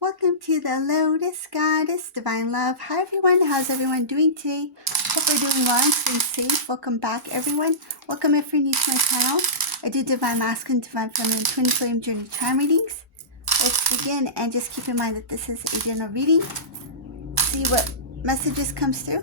Welcome to the Lotus Goddess Divine Love. Hi everyone, how's everyone doing today? Hope we're doing well and staying safe. Welcome back everyone. Welcome if you're new to my channel. I do Divine Masculine, Divine Feminine, Twin Flame Journey Time readings. Let's begin and just keep in mind that this is a general reading. See what messages comes through.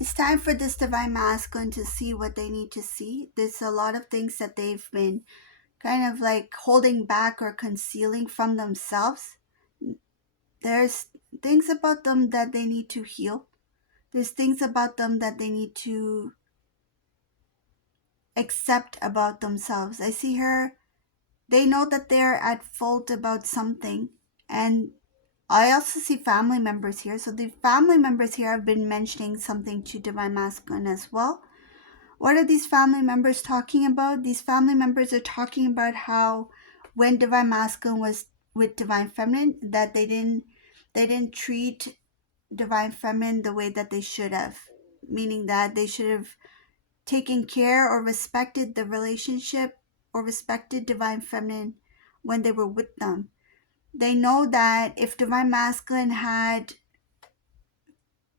It's time for this Divine Masculine to see what they need to see. There's a lot of things that they've been kind of like holding back or concealing from themselves. There's things about them that they need to heal. There's things about them that they need to accept about themselves. I see her, they know that they're at fault about something. And I also see family members here. So the family members here have been mentioning something to Divine Masculine as well. What are these family members talking about? These family members are talking about how when Divine Masculine was with Divine Feminine, that they didn't treat Divine Feminine the way that they should have, meaning that they should have taken care or respected the relationship or respected Divine Feminine when they were with them. They know that if Divine Masculine had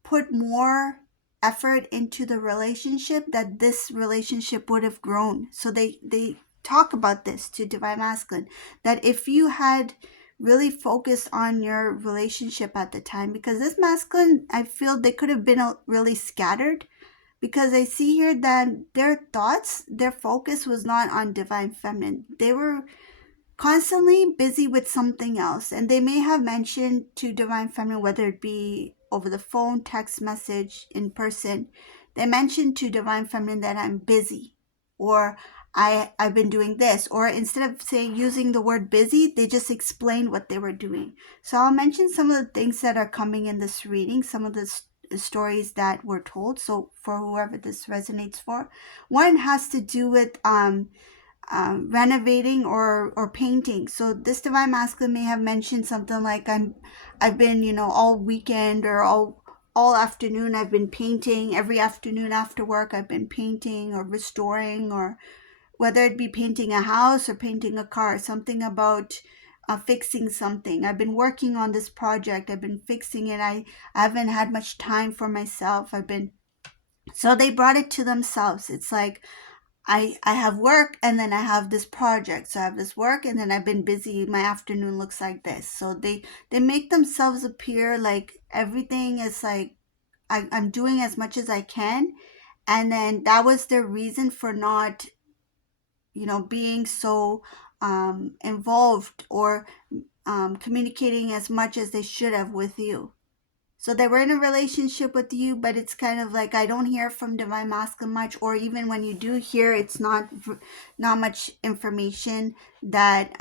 put more effort into the relationship, that this relationship would have grown. So they talk about this to Divine Masculine, that if you had really focused on your relationship at the time, because this masculine, I feel they could have been really scattered, because I see here that their thoughts, their focus was not on Divine Feminine. They were constantly busy with something else, and they may have mentioned to Divine Feminine, whether it be over the phone, text message, in person, they mentioned to Divine Feminine that I'm busy, or I've been doing this, or instead of saying using the word busy, they just explained what they were doing. So I'll mention some of the things that are coming in this reading, some of the stories that were told. So for whoever this resonates for, one has to do with renovating or painting. So this Divine Masculine may have mentioned something like I've been all weekend or all afternoon I've been painting. Every afternoon after work I've been painting or restoring, or whether it be painting a house or painting a car, something about fixing something. I've been working on this project, I've been fixing it. I haven't had much time for myself. So they brought it to themselves. It's like I have work and then I have this project. So I have this work and then I've been busy. My afternoon looks like this. So they make themselves appear like everything is like I'm doing as much as I can. And then that was their reason for not, being so involved or communicating as much as they should have with you. So they were in a relationship with you, but it's kind of like I don't hear from Divine Masculine much, or even when you do hear, it's not much information that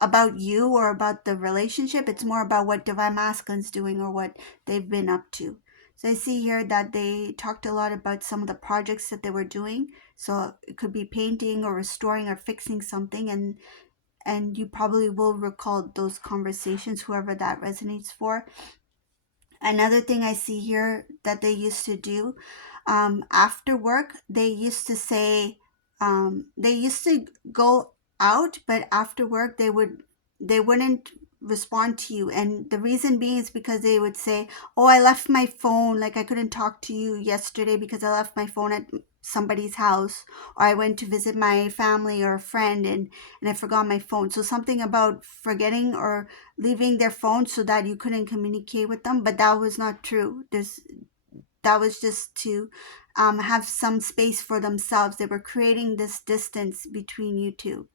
about you or about the relationship. It's more about what Divine Masculine's doing or what they've been up to. So I see here that they talked a lot about some of the projects that they were doing. So it could be painting or restoring or fixing something, and you probably will recall those conversations, whoever that resonates for. Another thing I see here that they used to do, after work, they used to say, they used to go out, but after work they wouldn't respond to you. And the reason being is because they would say, oh, I left my phone, like I couldn't talk to you yesterday because I left my phone at somebody's house, or I went to visit my family or a friend and I forgot my phone. So something about forgetting or leaving their phone so that you couldn't communicate with them. But that was not true. That was just to have some space for themselves. They were creating this distance between you two.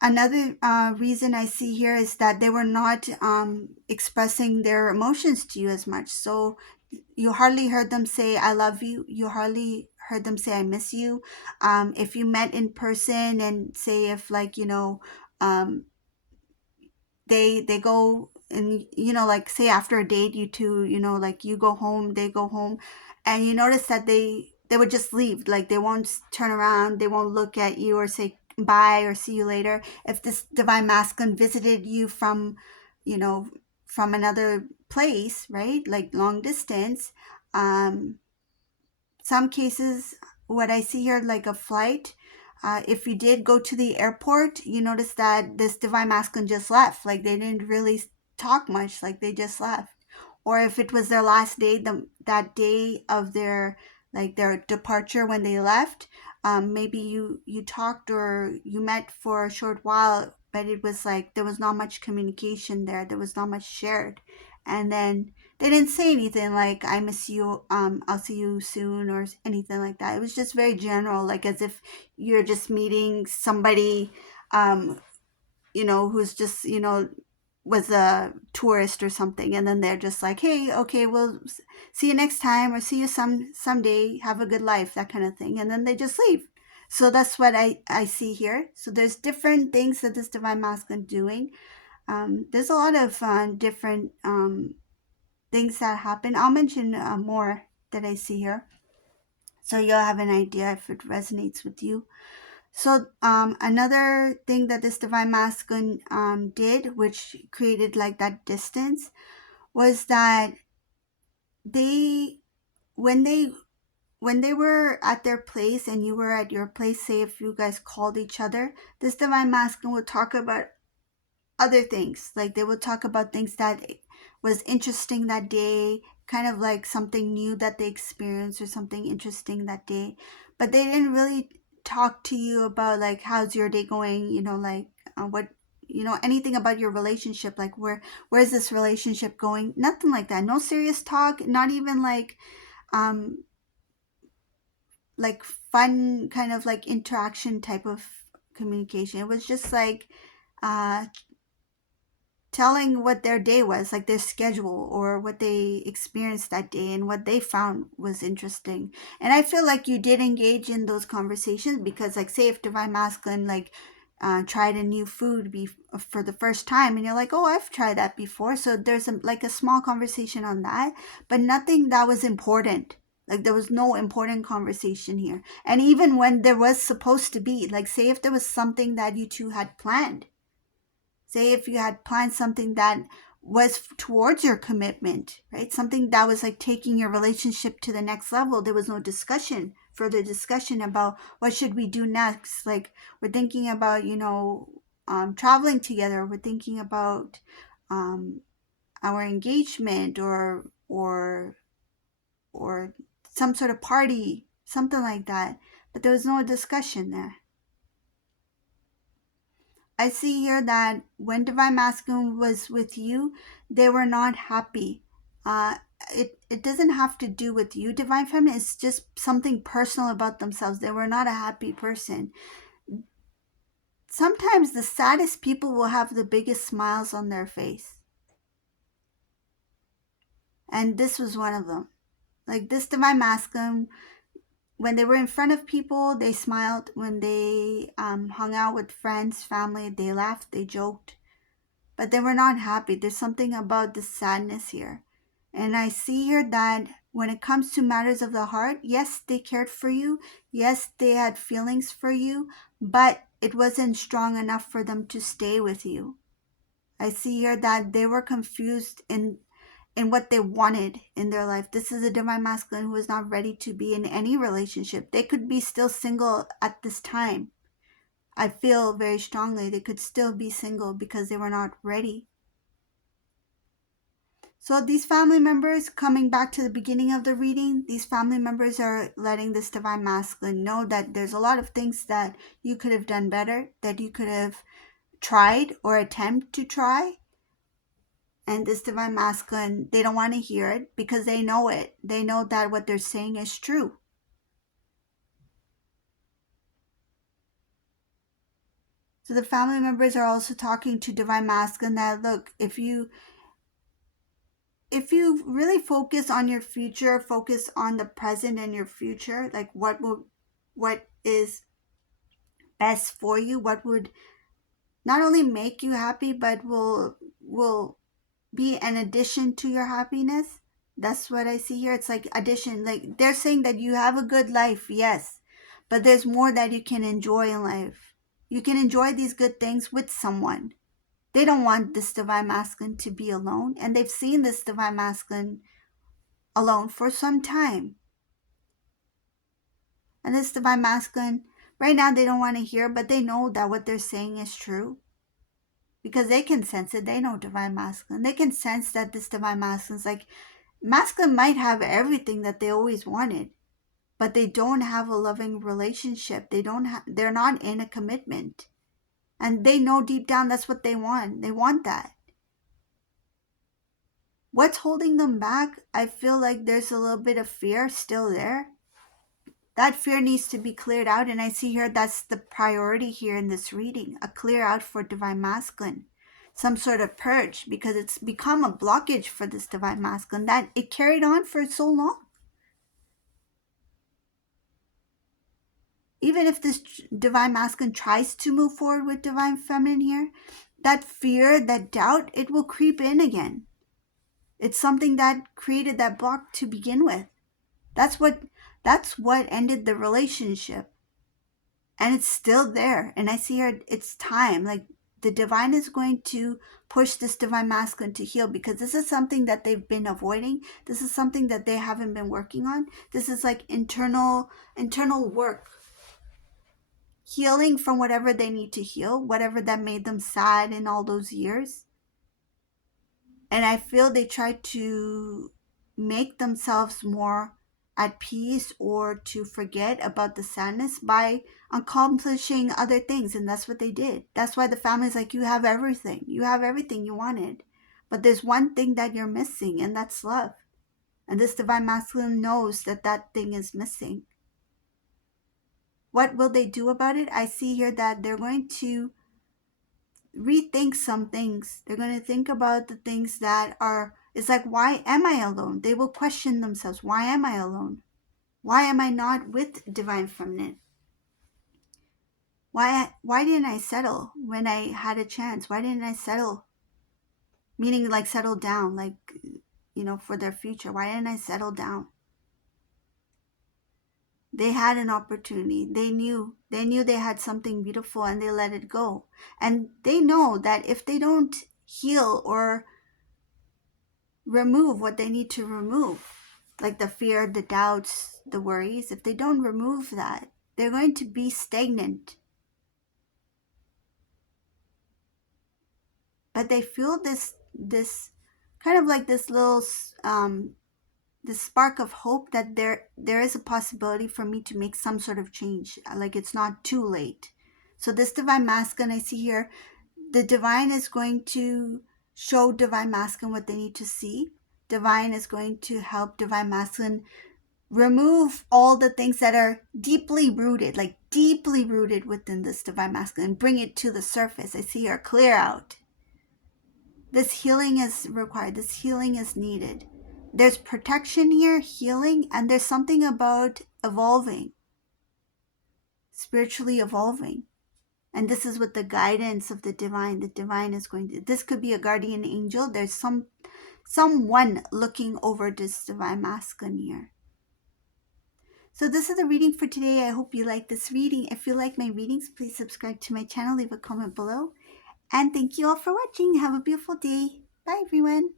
Another reason I see here is that they were not expressing their emotions to you as much. So you hardly heard them say I love you. You hardly heard them say I miss you. If you met in person and say, if like um, they go and like say after a date, you two, like you go home, they go home, and you notice that they would just leave. Like they won't turn around, they won't look at you or say bye or see you later. If this divine masculine visited you from, you know, from another place, right? Like long distance, um, some cases, what I see here, like a flight, if you did go to the airport, you notice that this divine masculine just left. Like they didn't really talk much, like they just left. Or if it was their last day, that day of their, like their departure when they left, maybe you talked or you met for a short while, but it was like there was not much communication there. There was not much shared. And then they didn't say anything like "I miss you," "I'll see you soon," or anything like that. It was just very general, like as if you're just meeting somebody, um, who's just, was a tourist or something, and then they're just like, "Hey, okay, we'll see you next time, or see you someday. Have a good life," that kind of thing, and then they just leave. So that's what I see here. So there's different things that this divine masculine doing. There's a lot of different things that happen. I'll mention more that I see here, so you'll have an idea if it resonates with you. So another thing that this divine masculine did, which created like that distance, was that they when they when they were at their place and you were at your place, say if you guys called each other, this divine masculine would talk about other things. Like they would talk about things that was interesting that day, kind of like something new that they experienced or something interesting that day. But they didn't really talk to you about like how's your day going, like what anything about your relationship, like where's this relationship going, nothing like that. No serious talk, not even um like fun kind of like interaction type of communication. It was just like uh telling what their day was, like their schedule or what they experienced that day and what they found was interesting. And I feel like you did engage in those conversations because, like, say if divine masculine like tried a new food for the first time, and you're like, "Oh, I've tried that before," so there's like a small conversation on that, but nothing that was important. Like there was no important conversation here. And even when there was supposed to be, like, say if there was something that you two had planned, say if you had planned something that was towards your commitment, right? Something that was like taking your relationship to the next level. There was no further discussion about what should we do next. Like we're thinking about, traveling together. We're thinking about um, our engagement or some sort of party, something like that. But there was no discussion there. I see here that when Divine Masculine was with you, they were not happy. Uh, it doesn't have to do with you. Divine Feminine is just something personal about themselves. They were not a happy person. Sometimes the saddest people will have the biggest smiles on their face. And this was one of them. Like this Divine Masculine, when they were in front of people, they smiled. When they hung out with friends, family, they laughed, they joked, but they were not happy. There's something about the sadness here. And I see here that when it comes to matters of the heart, yes, they cared for you. Yes, they had feelings for you, but it wasn't strong enough for them to stay with you. I see here that they were confused in what they wanted in their life. This is a divine masculine who is not ready to be in any relationship. They could be still single at this time. I feel very strongly they could still be single because they were not ready. So these family members, coming back to the beginning of the reading, these family members are letting this divine masculine know that there's a lot of things that you could have done better, that you could have tried or attempt to try. And this divine masculine, they don't want to hear it because they know it. They know that what they're saying is true. So the family members are also talking to divine masculine that, look, if you really focus on your future, focus on the present and your future, like what is best for you, what would not only make you happy but will be an addition to your happiness. That's what I see here. It's like addition. Like they're saying that you have a good life, yes, but there's more that you can enjoy in life. You can enjoy these good things with someone. They don't want this divine masculine to be alone, and they've seen this divine masculine alone for some time. And this divine masculine, right now they don't want to hear, but they know that what they're saying is true. Because they can sense it. They know divine masculine. They can sense that this divine masculine is like, masculine might have everything that they always wanted, but they don't have a loving relationship. They're not in a commitment. And they know deep down that's what they want. They want that. What's holding them back? I feel like there's a little bit of fear still there. That fear needs to be cleared out, and I see here that's the priority here in this reading, a clear out for divine masculine, some sort of purge, because it's become a blockage for this divine masculine that it carried on for so long. Even if this divine masculine tries to move forward with divine feminine here, that fear, that doubt, it will creep in again. It's something that created that block to begin with. That's what ended the relationship. And it's still there. And I see here, it's time. Like, the divine is going to push this divine masculine to heal, because this is something that they've been avoiding. This is something that they haven't been working on. This is like internal work. Healing from whatever they need to heal, whatever that made them sad in all those years. And I feel they try to make themselves more at peace or to forget about the sadness by accomplishing other things. And that's what they did. That's why the family's like, you have everything. You have everything you wanted. But there's one thing that you're missing, and that's love. And this divine masculine knows that that thing is missing. What will they do about it? I see here that they're going to rethink some things. They're going to think about the things that are, it's like, why am I alone? They will question themselves. Why am I alone? Why am I not with divine feminine? Why didn't I settle when I had a chance? Why didn't I settle? Meaning like settle down, like, for their future. Why didn't I settle down? They had an opportunity. They knew they had something beautiful, and they let it go. And they know that if they don't heal or remove what they need to remove, like the fear, the doubts, the worries, if they don't remove that, they're going to be stagnant. But they feel this kind of like this little this spark of hope that there is a possibility for me to make some sort of change, like it's not too late. So this divine masculine, I see here, the divine is going to show divine masculine what they need to see. Divine is going to help divine masculine remove all the things that are deeply rooted within this divine masculine, and bring it to the surface. I see here, clear out. This healing is required. This healing is needed. There's protection here, healing, and there's something about evolving, spiritually evolving. And this is with the guidance of the divine. The divine is going to, this could be a guardian angel. There's someone looking over this divine masculine here. So this is the reading for today. I hope you like this reading. If you like my readings, please subscribe to my channel, leave a comment below. And thank you all for watching. Have a beautiful day. Bye, everyone.